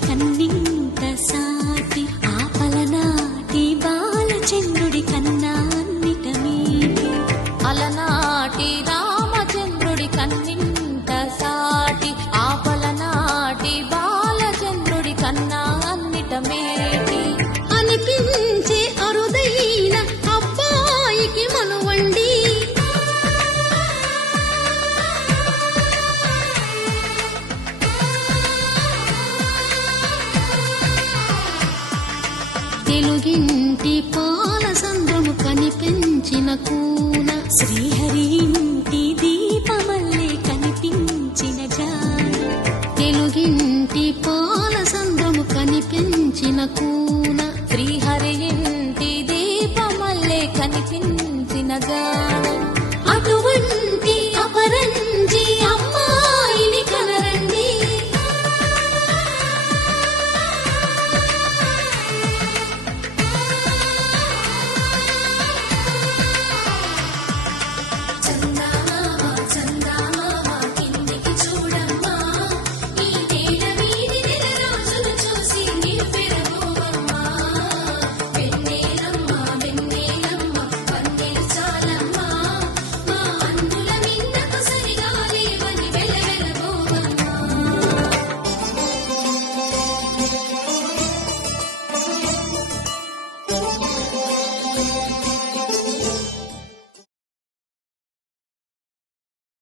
కన్నింత సాటి ఆపలనాటి బాలచంద్రుడి కన్నా అన్నిట మీటి అలనాటి రామచంద్రుడి కన్నింత సాటి ఆపలనాటి బాలచంద్రుడి కన్నా అన్నిట మేటి అనిపించే అరుదైన అబ్బాయికి మనువండి తెలుగింటి పాలసంద్రము కనిపించిన కూన శ్రీహరి ఇంటి దీపమల్లే కనిపించిన జాన తెలుగింటి పాలసంద్రము కనిపించిన కూన